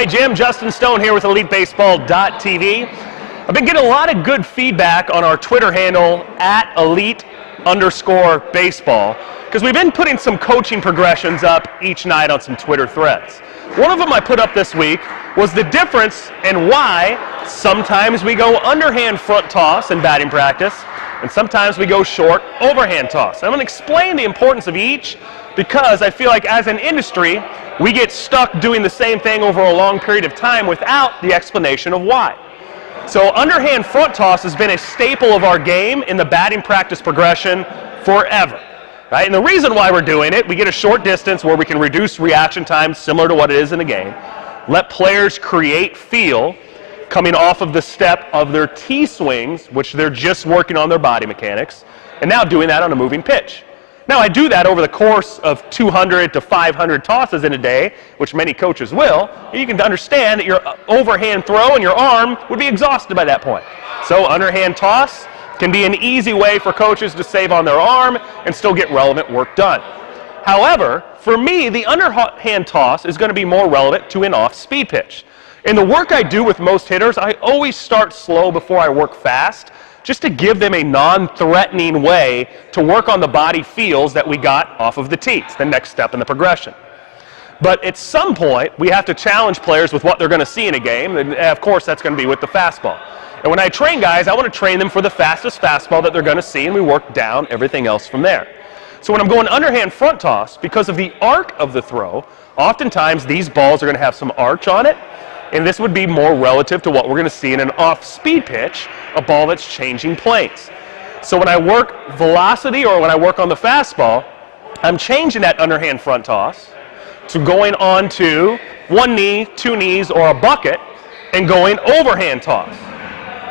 Hey Jim, Justin Stone here with EliteBaseball.tv. I've been getting a lot of good feedback on our Twitter handle at @elite_baseball because we've been putting some coaching progressions up each night on some Twitter threads. One of them I put up this week was the difference in why sometimes we go underhand front toss in batting practice and sometimes we go short overhand toss. I'm going to explain the importance of each because I feel like as an industry we get stuck doing the same thing over a long period of time without the explanation of why. So underhand front toss has been a staple of our game in the batting practice progression forever. Right? And the reason why we're doing it, we get a short distance where we can reduce reaction time similar to what it is in the game, let players create feel coming off of the step of their T-swings, which they're just working on their body mechanics, and now doing that on a moving pitch. Now I do that over the course of 200 to 500 tosses in a day, which many coaches will. You can understand that your overhand throw and your arm would be exhausted by that point. So underhand toss can be an easy way for coaches to save on their arm and still get relevant work done. However, for me, the underhand toss is going to be more relevant to an off-speed pitch. In the work I do with most hitters, I always start slow before I work fast, just to give them a non-threatening way to work on the body feels that we got off of the tee. It's the next step in the progression. But at some point, we have to challenge players with what they're going to see in a game, and of course that's going to be with the fastball. And when I train guys, I want to train them for the fastest fastball that they're going to see, and we work down everything else from there. So when I'm going underhand front toss, because of the arc of the throw, oftentimes these balls are going to have some arch on it, and this would be more relative to what we're going to see in an off-speed pitch, a ball that's changing planes. So when I work velocity or when I work on the fastball, I'm changing that underhand front toss to going on to one knee, two knees, or a bucket, and going overhand toss.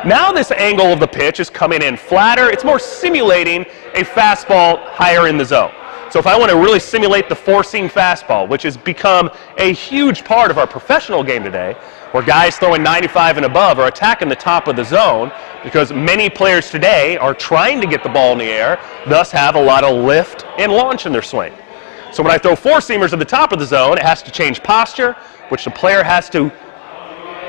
Now this angle of the pitch is coming in flatter. It's more simulating a fastball higher in the zone. So if I want to really simulate the four-seam fastball, which has become a huge part of our professional game today, where guys throwing 95 and above are attacking the top of the zone because many players today are trying to get the ball in the air, thus have a lot of lift and launch in their swing. So when I throw four-seamers at the top of the zone, it has to change posture, which the player has to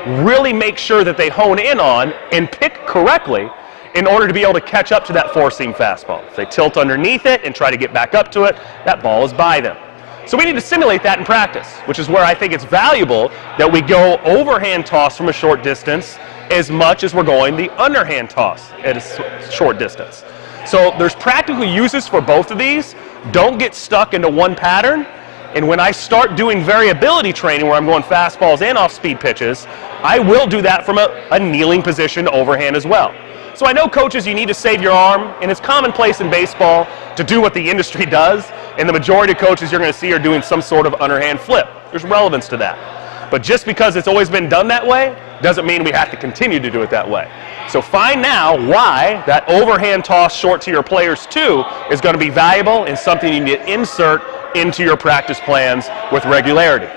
really make sure that they hone in on and pick correctly in order to be able to catch up to that four-seam fastball. If they tilt underneath it and try to get back up to it, that ball is by them. So we need to simulate that in practice, which is where I think it's valuable that we go overhand toss from a short distance as much as we're going the underhand toss at a short distance. So there's practical uses for both of these. Don't get stuck into one pattern. And when I start doing variability training where I'm going fastballs and off-speed pitches, I will do that from a kneeling position overhand as well. So I know coaches, you need to save your arm, and it's commonplace in baseball to do what the industry does, and the majority of coaches you're going to see are doing some sort of underhand flip. There's relevance to that. But just because it's always been done that way doesn't mean we have to continue to do it that way. So find now why that overhand toss short to your players too is going to be valuable and something you need to insert into your practice plans with regularity.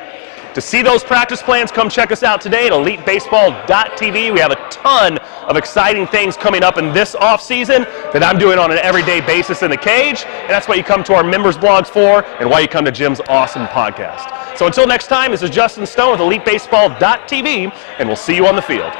To see those practice plans, come check us out today at EliteBaseball.tv. We have a ton of exciting things coming up in this offseason that I'm doing on an everyday basis in the cage, and that's what you come to our members blogs for and why you come to Jim's awesome podcast. So until next time, this is Justin Stone with EliteBaseball.tv, and we'll see you on the field.